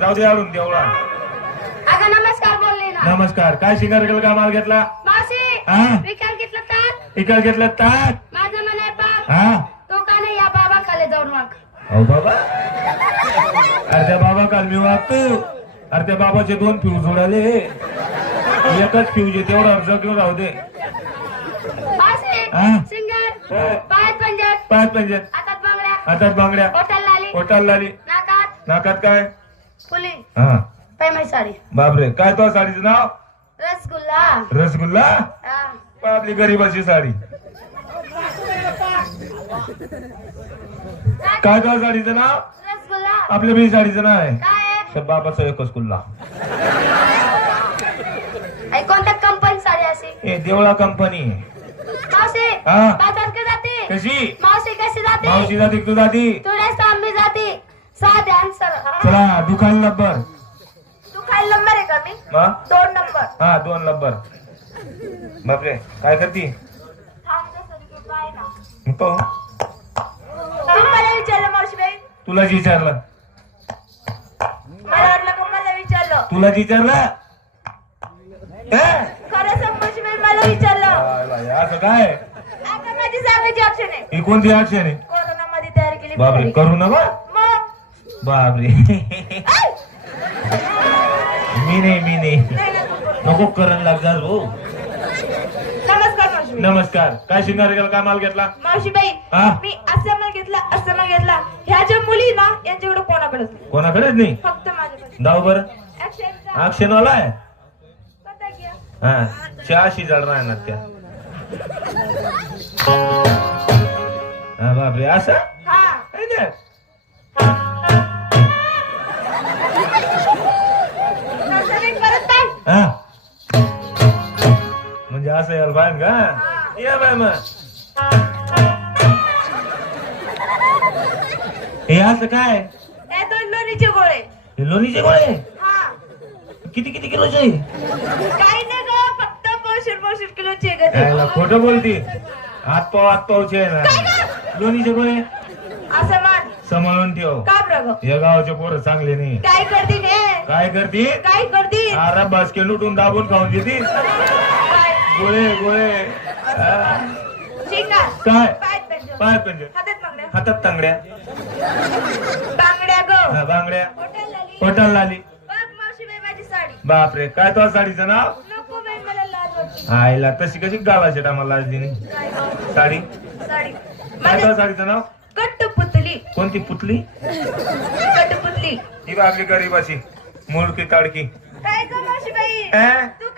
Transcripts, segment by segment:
जाऊ दे आडून तेवढा अगं नमस्कार बोलले ना. नमस्कार. काय शिंगार केलं का माल घेतला? मावशी हा? विकाल घेतलं इकडे घेतलं ताक माझं मन आहे पा हा? तो का नाही या बाबा खाली जाऊन वाग अहो बाबा. अरे त्या बाबा काल मी वागतो अरे त्या बाबाचे दोन फ्यूज उडाले एकच फ्यूज आहे तेवढा अर्ज घेऊन राहू दे. मावशी हा? सिंगर. पायात पंजत पाच पंचायत हातात बांगड्या. हातात बांगड्या. होटल लाली होटाल लाली नाकात. नाकात काय? फुली. हा. पैमाई साडी. बापरे काय तो साडीचं नाव? रसगुल्ला. रसगुल्ला? हा. आपली गरीबाची साडी. काय तो साडीचं नाव? रसगुल्ला. आपल्या बी साडीचं नाव आहे. काय आहे? शब बापाचा एकच कुल्ला. आई कोणत्या कंपनी साडी असे ए देवळा कंपनी. मावशी हा. बाजार का जाते. कशी? मावशी कशी जाते? मावशी जाती तू जाती. जाते साधे आन्सर चला दुकान नंबर काय नंबर आहे का मी? दोन नंबर हा दोन नंबर बापरे काय करती? पाहू. मला विचारलं मावशीबाई? तुलाच विचारलं. मला वाटलं का मला विचारलं. तुला विचारलं. हा? खरं सांग मावशीबाई मला विचारलं. असं काय? आता माझी सांगायची ऑप्शन आहे? ही कोणती अडचण आहे? कोरोना मध्ये तयार केली बापरे पोरी. करू ना बा मग बापरे. ऐ! मी नाही मी नाही नको. करण लागणार भाऊ नमस्कार मावशीबाई. नमस्कार. काय शिंगार गेला काय माल घेतला? मावशीबाई हा? मी असं मग घेतला असं मग घेतला. ह्या ज्या मुली ना यांच्याकडे कोणाकडेच नाही. कोणाकडेच नाही? फक्त माझ्याकडे जाऊ बर. ऍक्शनचा अक्षण वाला आहे? पत्ता घ्या. हा. चहाशी जड राहणार त्या. हा बापरे. असं? हा. आहे ना? पाहिजे का? या बाय मग हे असं काय लोणीचे गोळे हे लोणीचे गोळे हा। किती किती किलोचे? काही नाही ग फक्त पावशेर पावशेर किलोचे ग ते. यायला खोटं बोलती। हात पाव हात पावचे आहे ना। लोणीचे गोळे असं मान सांभाळून ठेव। का? या गावाचे पोरं चांगले नाही. काय करतील हे काय करती? काय करतील आरा बासके लुटून दाबून खाऊन काय गोळे गोळे. काय? पाय पंजर हातात तांगड्या. हा, बांगड्या. पटल लाली. बापरे काय तो साडीच नाव आईला तशी कशी गावाच्या टामाला लाज दिली? साडी? काय तो साडीच नाव कटपुतली कोणती पुतली? कटपुतली ही बापली गरीबाची मुळकी ताडकी. तू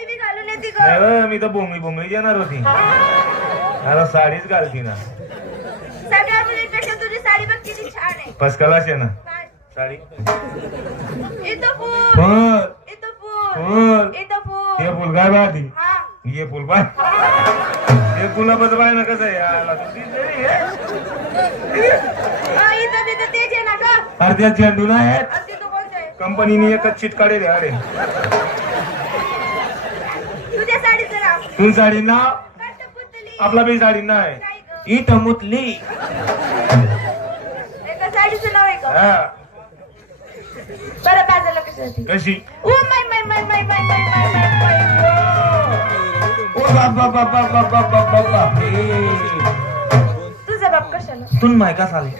साडी बी घालून येते ग. नाही बा, मी तर बोंगळी बोंगळी येणार होती. अरे साडीच घालती ना. सगळ्या मुलींपेक्षा तुझी साडी बघ किती छान आहे. फसकलाच आहे ना? साडी. इथं फुल. फुल. इथं फुल. फुल. इथं फुल. हे फुल काय हा. ये फुल पाय. हे फुलाबद्दल पाय ना कसं आहे याला तू दिसली हे? हा, इथं तिथं तेच आहे ना ग. अर्ध्या झेंडू नाही आहेत. आणि तिथं कोणतं आहे? कंपनीने एकच चिट काढेल अरे तुझ्या साडीचं नाव तू साडी ना आपला बी साडी नाही? इथं मुतली कशी? Oh my my my my my my my my my oh बाबा बाबा बाबा बाबा बाप. तुझा बाप कशाला? तुन माय का साले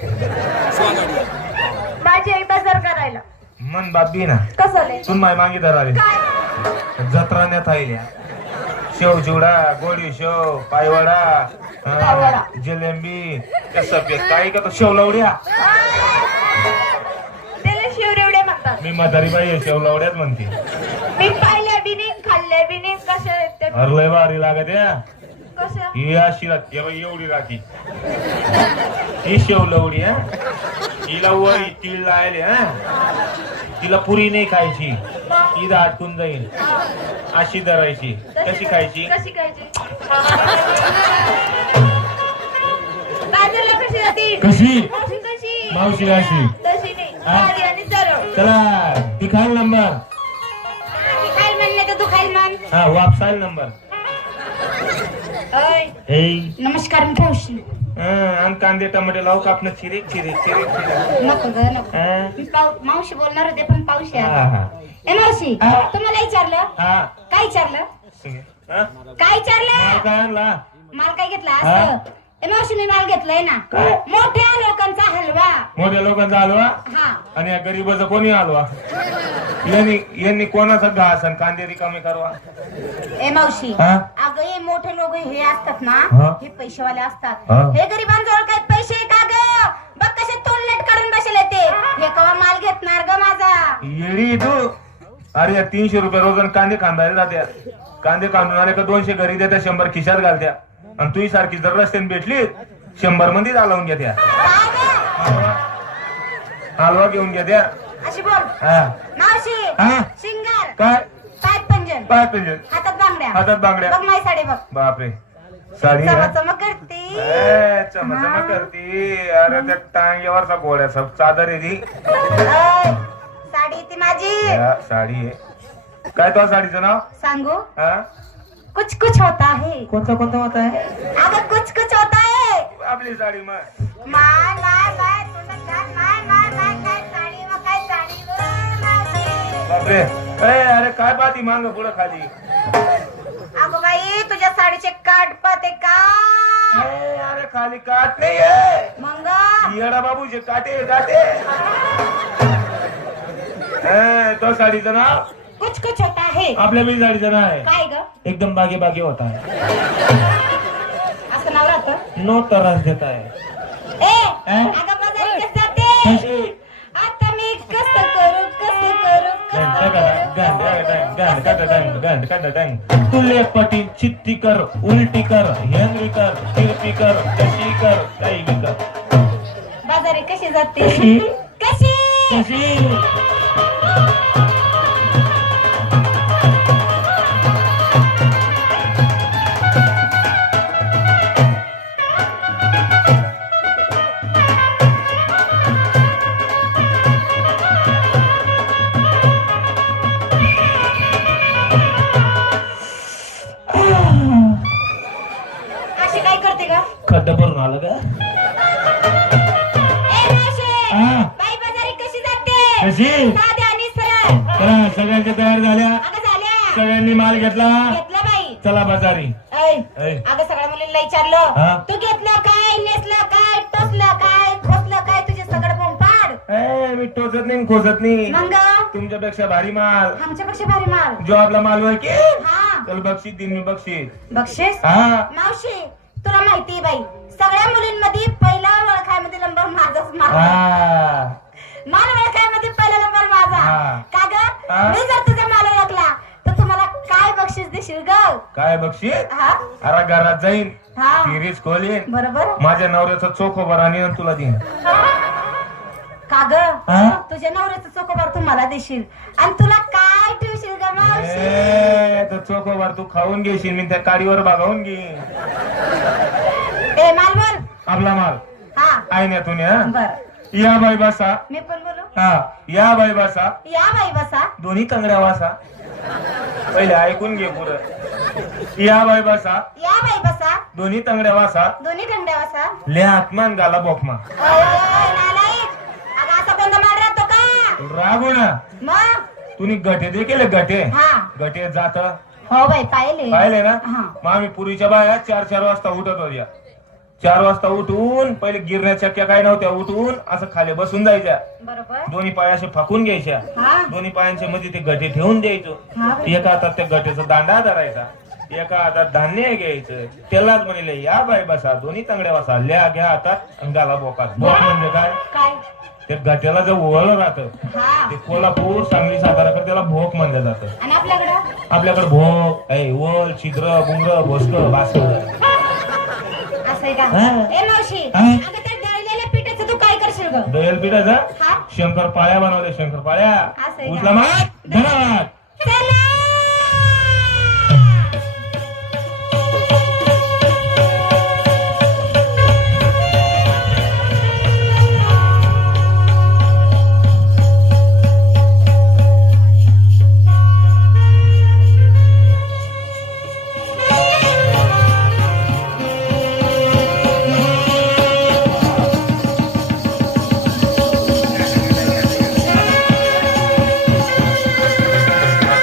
माझी आई बाजार करायला. मन बाप बी ना. कसं तुन माय मागे धराले. काय? जत्राण्यात आईल्या शेव चिवडा गोडी शेव पायवडा. जिलेबी. कसं काही का तो शेवलावड्या त्याला शिवरेवडे म्हणतात. मी म्हातारी बाई शेवलावड्यात म्हणते. मी पाहिल्या बी नाही खाल्ल्या बी नाही कशा आहेत त्या? अरे लय भारी लागत या कशा? ही अशी हे बघ, एवढी राखी. ही शेवलवडी हा. हिला वरी तीळ लायले हा. तिला पुरी नाही खायची. ती आटकून जाईल. अशी धरायची. कशी खायची? कशी मावशी अशी. चला ती खाल नंबर हा वापसाल नंबर नमस्कार मावशी हं, आणि कांदे टमाटे लावू का आपलं चिरे चिरे चिरे चिरे. नको ग नको. हं? मी पाऊ- मावशी बोलणार होते पण पाऊस हा हा. ए मावशी हा. तुम्हाला विचारलं? हा. काय विचारलं? हं? काय विचारलं? माल काय आणला? माल काय घेतला. असं. ए मावशी मी माल घेतलाय ना. काय? मोठ्या लोकांचा हलवा. मोठ्या लोकांचा हलवा? हा. आणि या गरीबाचा कोणी हलवा? यांनी यांनी कोणाचा घास आणि कांदे रिकामे करवा? ए मावशी हा? अगं हे मोठे लोक हे असतात ना हा. हे पैसेवाले असतात. हा. हे गरिबांजवळ काय पैसे आहे का ग बघ कसे तोंडलेट काढून बसले ते. हे कवा माल घेतणार ग माझा? येडी तू. अरे या तीनशे रुपये रोज कांदे खांदायला जात्या. कांदे कांदून आले का दोनशे घरी देत्या शंभर खिशात घालत्या. आणि तुही सारखी जर रस्त्याने भेटली शंभरमध्ये लावून घेत्या. काय ग? हलवा घेऊन घेत्या. अशी बोल. हा. मावशी हा? शिंगार. काय? पाच पंजन. काय पेंजन. हातात हातात बांगड्या. बघ माझी साडी बघ. बापरे. साडी आहे? चमक करते. ए, चमचम करती. अरे त्या टांग्यावरचा गोळ्या सब चादर आहे ती. अय, साडी ती माझी. या, साडी आहे. काय तो साडीचं नाव? सांगू? हा? कुछ कुछ होता है. कोणता कोणता होता आहे? अगं कुछ कुछ होता है. आपली साडी मग. माय माय माय तोंडात घाल, माय माय माय काय साडी व काय साडी? व माझी. बापरे. ए अरे काय पाहती? मांग पुढं खाली. अगं बाई तुझ्या साडीचे काट पते का? ए, अरे खाली काट नाही आहे मंग? येडा बाबूचे काटे जाते. ए, तो साडीचं नाव? कुछ कुछ होता है आपल्या बी साडीचं नाव आहे. काय ग? एकदम बागे बागे होता. है असं नाव राहतं? नो तरस देता है ए अं? अगं तुले पटी चित्ती कर उलटी कर हेनरी कर तिरपी कर कशी? कर काही कर बाजारी कशी? जाते कशी? कशी? तयार झाल्या. सगळ्यांनी माल घेतला. घेतलं बाई. चला बाजारी. अगं सगळ्या मुलींना? विचारलं. तू घेतलं काय नेसलं काय टोचलं काय खोसलं काय तुझे सगळं बोंबाड? ए, मी टोचत नाही खोचत नाही. मग? तुमच्यापेक्षा भारी माल. आमच्यापेक्षा भारी माल. जॉबला माल होय की? हा. चल बक्षीस दिन मी बक्षीस. बक्षीस? हा. मावशी तुला माहिती बाई सगळ्या मुलींमध्ये पहिला ओळखायमध्ये नंबर माझाच माल. माल ओळखायमध्ये पहिला नंबर माझा हा. का ग हा. मी जर तुझा माल ओळखला तर तुम्हाला काय बक्षीस देशील ग? काय बक्षीस? हा? अरे घरात जाईन. हा. सिरीज खोलीन. बरोबर. माझ्या नवऱ्याचा चोखोबर आणि तुला देईन. का ग? हा? तुझ्या नवऱ्याचं चोकोबार तू मला देशील. आणि तुला काय ठेवशील ग मावशी? ए, तो चोखोबर तू खाऊन घेशील. मी त्या काडीवर बागावून घेईन. ए माल बोल आपला माल. हा. आयण्यातून या बर. या बाई बसा मी पण बोलू? हा या बाई बसा या बाई बसा दोन्ही तंगड्या वासा पहिले ऐकून घे पुढं. या बाई बसा या बाई बसा दोन्ही तंगड्या वासा दोन्ही थंड्या बसा ले आत्मान गाला बोकमा रागू ना. मग? तुम्ही गटे दे केले गटे हा. गटे जात. हो बाई पाहिले. पाहिले ना. मग आम्ही पुरीच्या बाया चार चार वाजता उठत होत्या. चार वाजता उठून पहिले गिरण्या चक्क्या काय नव्हत्या उठून असं खाली बसून जायच्या. बरोबर. दोन्ही पाय असे फाकून घ्यायच्या. हा. दोन्ही पायांच्या मध्ये ते गटे ठेवून द्यायचो. एका हातात त्या गटेचा दांडा धरायचा. एका हातात धान्य घ्यायचं. त्यालाच म्हणले या बाई बसा दोन्ही तंगड्या बसा. ल्या घ्या हातात आणि गाला बोकात. बोक म्हणजे काय? काय? ते गट्याला जर ओळलं राहतं हा. ते कोल्हापूर सांगली साताराकडे त्याला भोक म्हणलं जातं. आणि आपल्याकडं? आपल्याकडे भोक ऐ ओल छिद्र बुंग भोसक भास्कर आहे का? हा. ए मावशी हा. अगं त्या दळलेल्या पिठाचं तू काय करशील ग? दयल पिठाचा? हा? शंकर पाळ्या बनवले शंकर पाळ्या असं आहे का? उचला मात धन्यवाद.